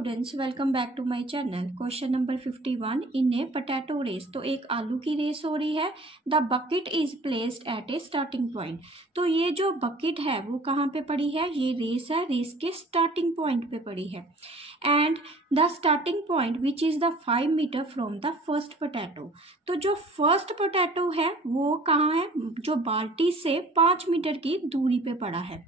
Students, welcome back to my channel. Question number 51 in a potato race. तो एक आलू की रेस हो रही है। The bucket is placed at a starting point. तो ये जो बकेट है वो कहाँ पे पड़ी है? ये रेस है, रेस के स्टार्टिंग पॉइंट पे पड़ी है। And the starting point which is the 5 metre from the first potato. तो जो फर्स्ट पोटैटो है वो कहाँ है? जो बाल्टी से 5 मीटर की दूरी पे पड़ा है।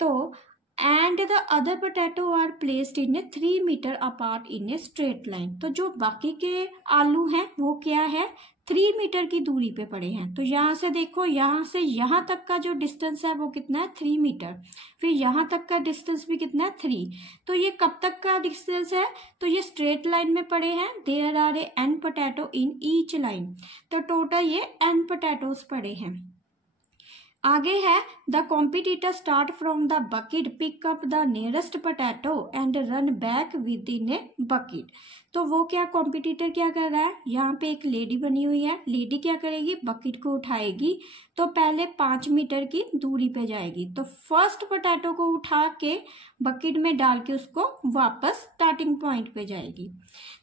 तो and the other potato are placed in a 3 metre apart in a straight line. तो जो बाकी के आलू हैं वो क्या है? 3 मीटर की दूरी पे पड़े हैं। तो यहाँ से देखो, यहाँ से यहाँ तक का जो डिस्टेंस है वो कितना है? 3 मीटर। फिर यहाँ तक का डिस्टेंस भी कितना है? 3। तो ये कब तक का डिस्टेंस है? तो ये स्ट्रेट लाइन में पड़े हैं। There are a n potato in each line. तो टोटल ये n पोटैटोस पड़े हैं। आगे है the competitor start from the bucket, pick up the nearest potato and run back with in a bucket. तो वो क्या कॉम्पिटिटर क्या कर रहा है? यहाँ पे एक लेडी बनी हुई है। लेडी क्या करेगी? बकेट को उठाएगी। तो पहले 5 मीटर की दूरी पे जाएगी। तो फर्स्ट पोटैटो को उठा के बकेट में डाल के उसको वापस स्टार्टिंग पॉइंट पे जाएगी।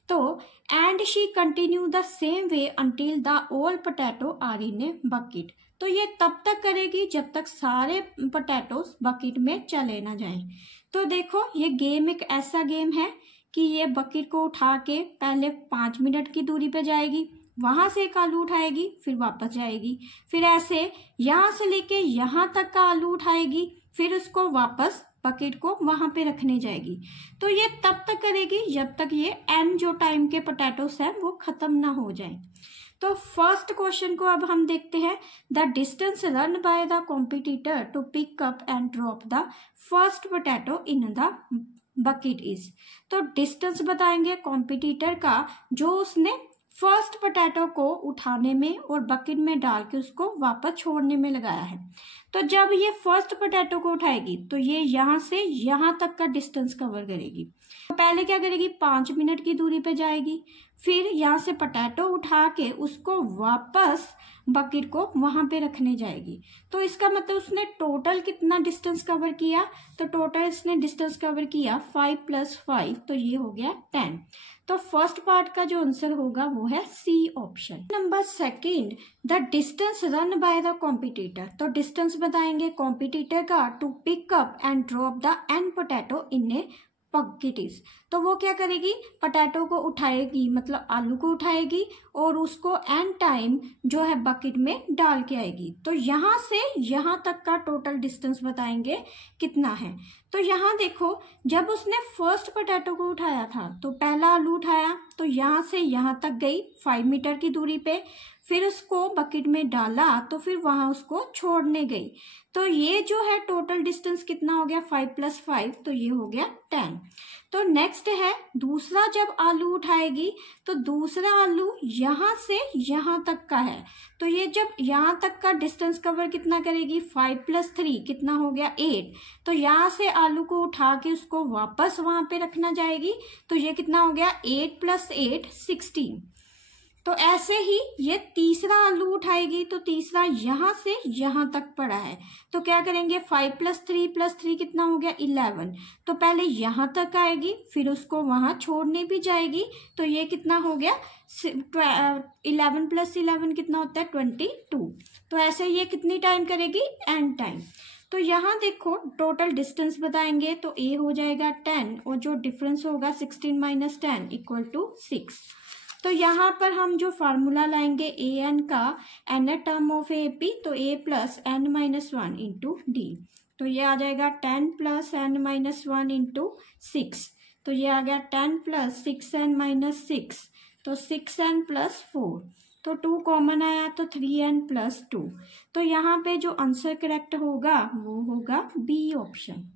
तो and she continue the same way until the all potato are in a bucket. तो ये तब तक करेगी जब तक सारे पोटैटोस बकेट में चले ना जाएं। तो देखो, ये गेम एक ऐसा गेम है कि ये बकेट को उठा के पहले 5 मिनट की दूरी पे जाएगी, वहां से एक आलू उठाएगी, फिर वापस जाएगी, फिर ऐसे यहां से लेके यहां तक का आलू उठाएगी, फिर उसको वापस बकेट को वहां पे रखने जाएगी। तो ये तब तक करेगी जब तक ये n जो टाइम के पोटैटोस है वो खत्म ना हो जाए। तो फर्स्ट क्वेश्चन को अब हम देखते हैं। The distance run by the competitor to pick up and drop the first potato in the bucket is. तो डिस्टेंस बताएंगे कॉम्पिटिटर का जो उसने फर्स्ट पोटैटो को उठाने में और बकेट में डाल के उसको वापस छोड़ने में लगाया है। तो जब ये फर्स्ट पोटैटो को उठाएगी तो ये यहाँ से यहाँ तक का डिस्टेंस कवर करेगी। तो पहले क्या करेगी? 5 मिनट की दूरी पे जाएगी, फिर यहाँ से पोटैटो उठा के उसको वापस बकेट को वहां पे रखने जाएगी। तो इसका मतलब उसने टोटल कितना डिस्टेंस कवर किया? तो टोटल इसने डिस्टेंस कवर किया 5 + 5, तो ये हो गया 10। तो फर्स्ट पार्ट का जो आंसर होगा वो है C option. Number second, the distance run by the competitor. तो डिस्टेंस बताएंगे कॉम्पिटिटर का to pick up and drop the n potato in a bucket is. तो वो क्या करेगी? पोटैटो को उठाएगी, मतलब आलू को उठाएगी और उसको n टाइम जो है बकेट में डाल के आएगी। तो यहाँ से यहाँ तक का टोटल डिस्टेंस बताएंगे कितना है। तो यहाँ देखो, जब उसने फर्स्ट पोटैटो को उठाया था तो पहला आलू उठाया, तो यहाँ से यहाँ तक गई 5 मीटर की दूरी पे, फिर उसको बकेट में डाला, तो फिर वहां उसको छोड़ने गई। तो ये जो है टोटल डिस्टेंस कितना हो गया? 5 + 5, तो ये हो गया 10। तो नेक्स्ट है दूसरा, जब आलू उठाएगी तो दूसरा आलू यहाँ से यहाँ तक का है। तो ये जब यहाँ तक का डिस्टेंस कवर कितना करेगी? 5 + 3 कितना हो गया? 8। तो यहाँ से आलू को उठा के उसको वापस वहां पे रखना जाएगी। तो ये कितना हो गया? 8 + 8 16। तो ऐसे ही ये तीसरा आलू उठाएगी, तो तीसरा यहाँ से यहाँ तक पड़ा है। तो क्या करेंगे? 5 + 3 + 3 कितना हो गया? 11। तो पहले यहाँ तक आएगी, फिर उसको वहां छोड़ने भी जाएगी। तो ये कितना हो गया? 11 + 11 कितना होता है? 22। तो ऐसे ये कितनी टाइम करेगी? n time. तो यहाँ देखो टोटल डिस्टेंस बताएंगे तो a हो जाएगा 10 और जो डिफरेंस होगा 16 - 10 = 6। तो यहाँ पर हम जो फार्मूला लाएंगे an का n टर्म ऑफ AP, तो a + n - 1 × d। तो ये आ जाएगा 10 + n - 1 × 6। तो ये आ गया 10 + 6n - 6, तो 6n + 4। तो 2 कॉमन आया तो 3n + 2। तो यहाँ पे जो आंसर करेक्ट होगा वो होगा बी ऑप्शन।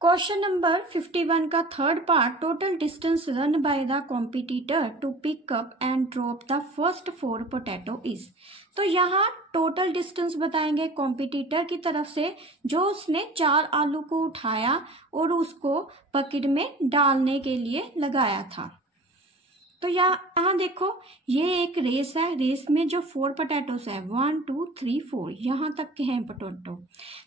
क्वेश्चन नंबर 51 का third part, total distance run by the competitor to pick up and drop the first 4 potato is. तो यहाँ टोटल डिस्टेंस बताएंगे कॉम्पिटिटर की तरफ से जो उसने 4 आलू को उठाया और उसको बकेट में डालने के लिए लगाया था। तो यहाँ देखो, ये एक रेस है। रेस में जो 4 पोटैटोस है 1 2 3 4 यहाँ तक के हैं पोटैटो।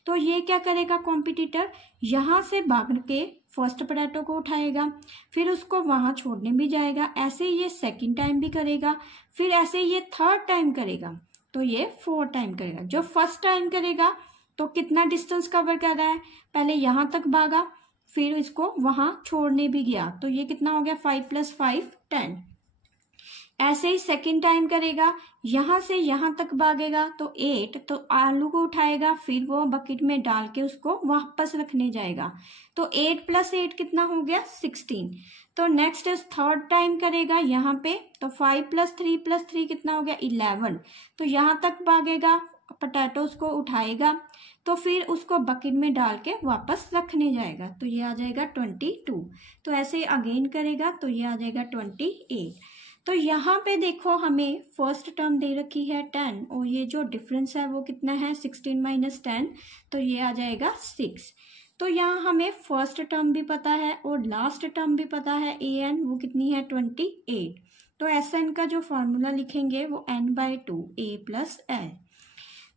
तो ये क्या करेगा कॉम्पिटिटर? यहाँ से भाग के फर्स्ट पोटैटो को उठाएगा, फिर उसको वहाँ छोड़ने भी जाएगा, ऐसे ये सेकंड टाइम भी करेगा, फिर ऐसे ये थर्ड टाइम करेगा, तो ये 4 टाइम करेगा। जो फर्स्ट टाइम करेगा तो कितना डिस्टेंस कवर कर रहा है, पहले यहाँ तक भागा, फिर इसको वहाँ छोड़ने भी गया, तो ये कितना हो गया 5 + 5 10। ऐसे ही सेकंड टाइम करेगा, यहाँ से यहाँ तक भागेगा तो 8, तो आलू को उठाएगा, फिर वो बकेट में डाल के उसको वापस रखने जाएगा, तो 8 + 8 कितना हो गया 16। तो नेक्स्ट थर्ड टाइम करेगा यहाँ पे, तो 5 + 3 + 3 कितना हो गया 11, तो यहाँ तक भागेगा, पोटैटोज को उठाएगा, तो फिर उसको बकेट में डाल के वापस रखने जाएगा, तो ये आ जाएगा 22। तो ऐसे ही अगेन करेगा तो ये आ जाएगा 28। तो यहाँ पे देखो हमें फर्स्ट टर्म दे रखी है 10, और ये जो डिफरेंस है वो कितना है 16 - 10, तो ये आ जाएगा 6। तो यहाँ हमें फर्स्ट टर्म भी पता है और लास्ट टर्म भी पता है an, वो कितनी है 28। तो Sn का जो फॉर्मूला लिखेंगे वो n/2 a + l।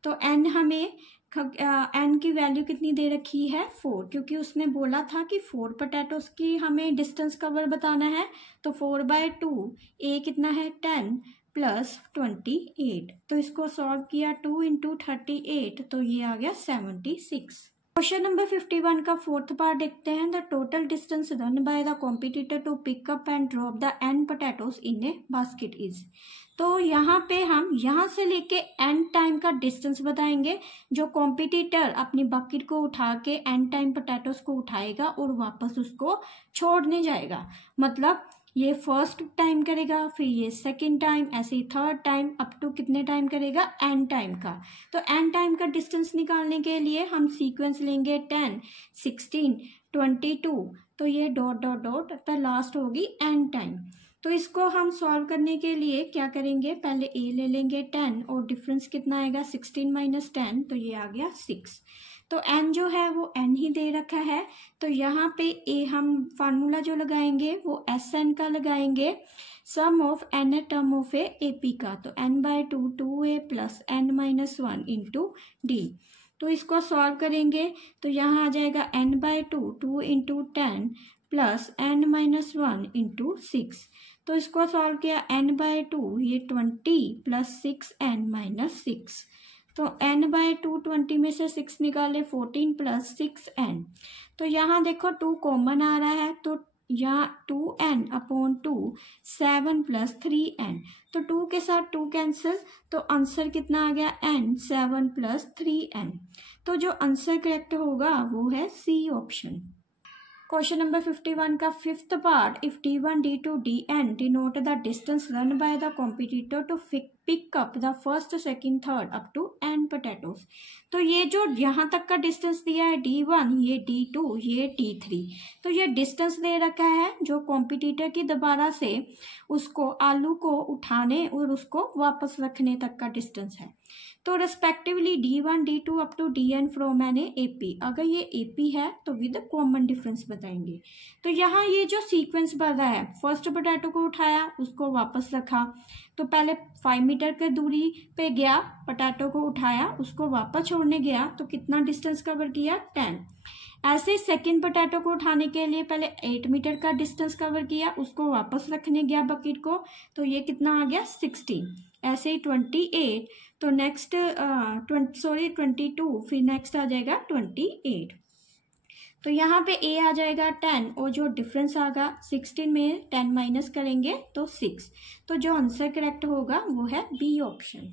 तो n हमें n की वैल्यू कितनी दे रखी है 4, क्योंकि उसने बोला था कि 4 पोटैटोज की हमें डिस्टेंस कवर बताना है, तो 4/2 a कितना है 10 + 28। तो इसको सॉल्व किया 2 × 38, तो ये आ गया 76। क्वेश्चन नंबर 51 का फोर्थ पार्ट देखते हैं। The total distance run by the competitor to pick up and drop the n potatoes in a basket is. तो यहाँ पे हम यहाँ से लेके n टाइम का डिस्टेंस बताएंगे। जो कॉम्पिटिटर अपनी बकेट को उठा के n टाइम पोटैटोज को उठाएगा और वापस उसको छोड़ने जाएगा, मतलब ये फर्स्ट टाइम करेगा, फिर ये सेकंड टाइम, ऐसे ही थर्ड टाइम, अप टू कितने टाइम करेगा n टाइम का। तो n टाइम का डिस्टेंस निकालने के लिए हम सीक्वेंस लेंगे 10, 16, 22, तो ये डॉट डॉट डॉट तो लास्ट होगी n टाइम। तो इसको हम सॉल्व करने के लिए क्या करेंगे, पहले a ले लेंगे 10 और डिफरेंस कितना आएगा 16 - 10, तो ये आ गया 6। तो n जो है वो n ही दे रखा है, तो यहाँ पे a हम फार्मूला जो लगाएंगे वो Sn का लगाएंगे, sum of n term of A AP का, तो n/2 2a + n - 1 × d। तो इसको सॉल्व करेंगे तो यहाँ आ जाएगा n/2 2 × 10 + n - 1 × 6। तो इसको सॉल्व किया n/2 ये 20 + 6n - 6, तो n/2 20 में से 6 निकाले 14 + 6n। तो यहाँ देखो 2 कॉमन आ रहा है, तो यहाँ 2n/2 7 + 3n, तो 2 के साथ 2 कैंसिल, तो आंसर कितना आ गया n 7 + 3n। तो जो आंसर करेक्ट होगा वो है सी ऑप्शन। क्वेश्चन नंबर 51 का fifth part, if d1 d2 dn denote the distance run by the competitor to pick up the first second third up to n potatoes. तो ये जो यहाँ तक का डिस्टेंस दिया है d1, ये d2, ये d3, तो ये डिस्टेंस दे रखा है जो कॉम्पिटिटर की दोबारा से उसको आलू को उठाने और उसको वापस रखने तक का डिस्टेंस है। तो respectively d1 d2 up to dn from an AP, अगर ये AP है तो विद कॉमन डिफरेंस बताएंगे। तो यहाँ ये जो सीक्वेंस बढ़ रहा है, फर्स्ट पोटैटो को उठाया, उसको वापस रखा, तो पहले 5 मीटर के दूरी पे गया, पोटैटो को उठाया, उसको वापस छोड़ने गया, तो कितना डिस्टेंस कवर किया 10। ऐसे सेकंड पोटैटो को उठाने के लिए पहले 8 मीटर का डिस्टेंस कवर किया, उसको वापस रखने गया बकेट को, तो ये कितना आ गया 16। ऐसे ही 28, तो नेक्स्ट 22, फिर नेक्स्ट आ जाएगा 28। तो यहाँ पे a आ जाएगा 10 और जो डिफरेंस आएगा 16 में 10 माइनस करेंगे तो 6। तो जो आंसर करेक्ट होगा वो है बी ऑप्शन।